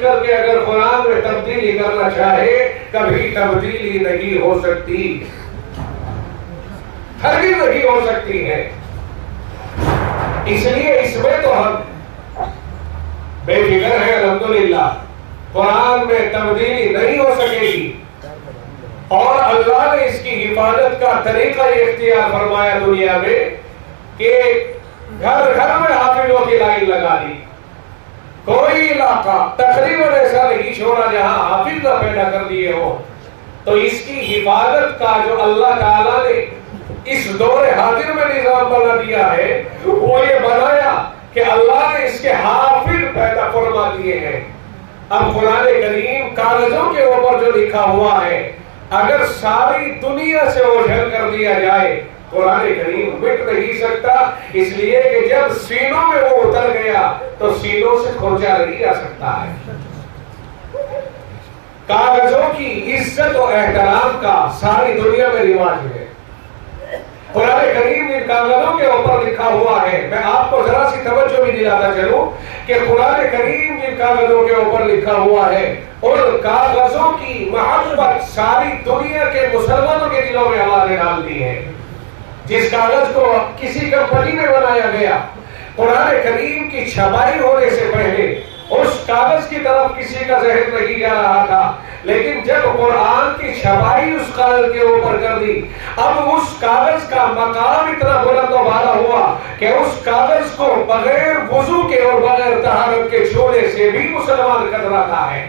کر کے اگر قرآن میں تبدیلی کرنا چاہے کبھی تبدیلی نہیں ہو سکتی، ہرگز نہیں ہو سکتی ہے۔ اس لیے اس میں تو ہم بے فکر ہیں الحمدللہ، قرآن میں تبدیلی نہیں ہو سکے گی، اور اللہ نے اس کی حفاظت کا طریقہ یہ اختیار فرمایا دنیا میں کہ گھر گھر میں حافظوں کی لائن لگا دی۔ کوئی علاقہ تقریباً ایسا نہیں چھوڑا جہاں حافظ نہ پیدا کر دیے ہو۔ تو اس کی حفاظت کا جو اللہ تعالیٰ نے اس دور حاضر میں نظام بنا دیا ہے وہ یہ بنایا کہ اللہ نے اس کے حافظ پیدا فرما دیے ہیں۔ اب قرآن کریم کاغذوں کے اوپر جو لکھا ہوا ہے اگر ساری دنیا سے اوجھل کر دیا جائے قرآن کریم مٹ نہیں سکتا، اس لیے کہ جب سینوں میں وہ اتر گیا تو سینوں سے کھوجا نہیں جا سکتا ہے۔ کاغذوں کی عزت و احترام کا ساری دنیا میں رواج ہے۔ قرآن کریم ان کاغذوں کے اوپر لکھا ہوا ہے۔ میں آپ کو ذرا سی توجہ بھی دلاتا چلوں کہ قرآن کریم جن کاغذوں کے اوپر لکھا ہوا ہے ان کاغذوں کی محبت ساری دنیا کے مسلمانوں کے دلوں میں اللہ نے ڈال دی ہے۔ جس کاغذ کو کسی کمپنی میں بنایا گیا، قرآن کریم کی چھپائی ہونے سے پہلے اس کاغذ کی طرف کسی کا ذہن نہیں جا رہا تھا، لیکن جب قرآن کی چھپائی اس کاغذ کے اوپر کر دی اب اس کاغذ کا مقام اتنا بلند و بالا ہوا کہ اس کاغذ کو بغیر وضو کے اور بغیر طہارت کے چھوڑنے سے بھی مسلمان کتراتا ہے،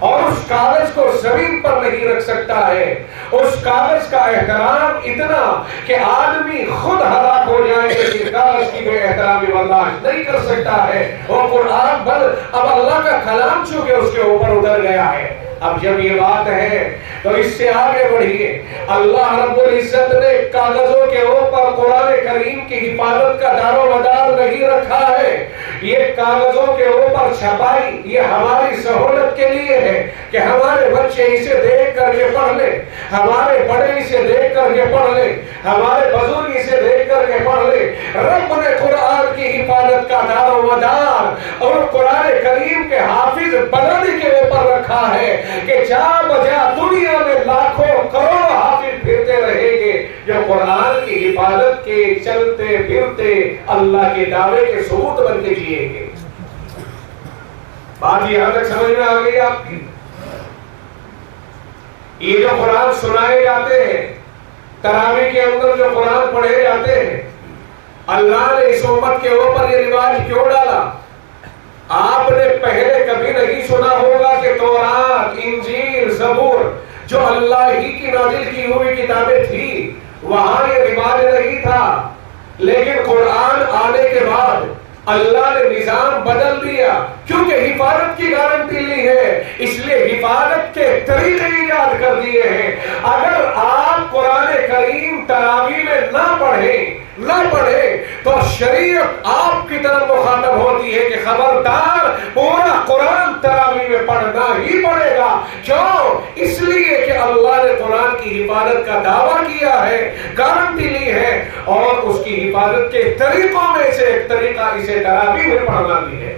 اور اس کاغذ کو زمین پر نہیں رکھ سکتا ہے۔ اس کاغذ کا احترام اتنا کہ آدمی خود ہلاک ہو جائے کہ کاغذ کی بے احترامی برداشت نہیں کر سکتا ہے، اور قرآن بل اب اللہ کا کلام چونکہ اس کے اوپر اتر گیا ہے۔ اب جب یہ بات ہے تو اس سے آگے بڑھیے، اللہ رب العزت نے کاغذوں کے اوپر قرآن کریم کی حفاظت کا دار و مدار نہیں رکھا ہے۔ یہ کاغذوں کے اوپر چھپائی یہ ہماری سہولت کے لیے ہے کہ ہمارے بچے اسے دیکھ کر کے پڑھ لیں، ہمارے بڑے اسے دیکھ کر کے پڑھ لیں، ہمارے بزرگ اسے دیکھ کر کے پڑھ لیں۔ رب نے قرآن کی حفاظت کا دار و مدار اور قرآن کریم کے حافظ بنانے کے اوپر رکھا ہے کہ جا بجا دنیا میں لاکھوں کروڑ حافظ پھرتے رہیں گے جو قرآن کی حفاظت کے چلتے پھرتے اللہ کے دعوے کے ثبوت بن کے جیئیں گے۔ بات یہاں تک سمجھ میں آ گئی آپ کی؟ یہ جو قرآن سنائے جاتے ہیں، تراویح کے اندر جو قرآن پڑھے جاتے ہیں، اللہ نے اس امت کے اوپر یہ رواج کیوں ڈالا؟ آپ نے پہلے کبھی نہیں سنا ہوگا کہ تورات، انجیل، زبور جو اللہ ہی کی نازل کی ہوئی کتابیں تھی وہاں یہ رواج نہیں تھا، لیکن قرآن آنے کے بعد اللہ نے نظام بدل دیا کیونکہ حفاظت کی گارنٹی لی ہے، اس لیے حفاظت کے طریقے ایجاد کر دیے ہیں۔ اگر آپ قرآن کریم تراویح میں نہ پڑھیں تو شریعت آپ کی طرف مخاطب ہوتی ہے کہ خبردار پورا قرآن تراویح میں پڑھنا ہی پڑے گا۔ کیوں؟ اس لیے کہ اللہ نے قرآن کی حفاظت کا دعویٰ کیا ہے، گارنٹی لی ہے، اور اس کی حفاظت کے طریقوں میں سے ایک طریقہ اسے تراویح میں پڑھنا بھی ہے۔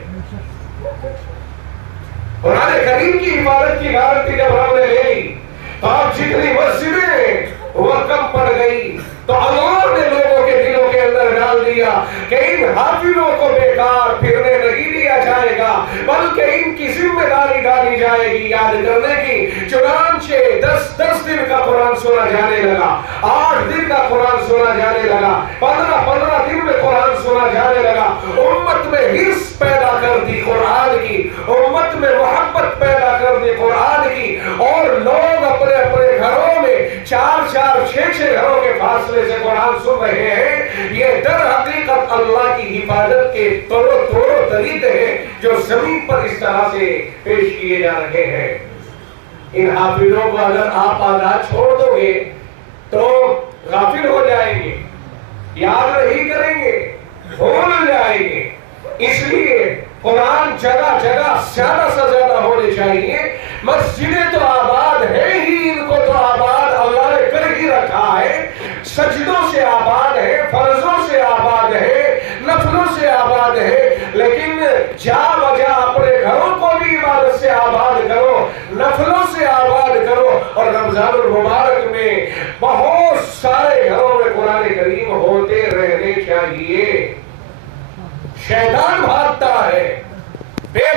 قرآن کریم کی حفاظت کی گارنٹی جب ہم نے لے لی تو آپ جتنی مسجدیں وہ کم پڑ گئی تو اللہ نے لوگوں کے دلوں کے اندر ڈال دیا کہ ان حافظوں کو بیکار پھرنے نہیں دیا جائے گا بلکہ ان کی ذمہ داری ڈالی جائے گی یاد کرنے کی۔ چنانچہ 10 دن کا قرآن سنا جانے لگا، 8 دن کا قرآن سنا جانے لگا، 15 دن میں قرآن سنا جانے لگا۔ امت میں حرص پیدا کر دی قرآن کی، امت میں محبت پیدا کر دی قرآن کی، اور لوگ اپنے اپنے گھروں میں 4 6 گھروں کے فاصلے سے قرآن سن رہے ہیں۔ یہ در حقیقت اللہ کی حفاظت کے طور طریقے ہیں جو زمین پر اس طرح سے پیش کیے جا رہے ہیں۔ ان حافظوں کو اگر آپ آزاد چھوڑ دو گے تو غافل ہو جائیں گے، یاد نہیں کریں گے، بھول جائیں گے۔ اس لیے قرآن جگہ جگہ زیادہ سے زیادہ ہونے چاہیے۔ مسجدیں تو آباد ہے ہی، ان کو تو آباد اللہ نے کر ہی رکھا ہے، سجدوں سے آباد ہے، فرضوں سے آباد ہے، نفلوں سے آباد ہے، لیکن جا بجا اپنے گھروں کو بھی عبادت سے رمضان المبارک میں بہت سارے گھروں میں قرآن کریم ہوتے رہنے چاہیے. شیطان بھاگتا ہے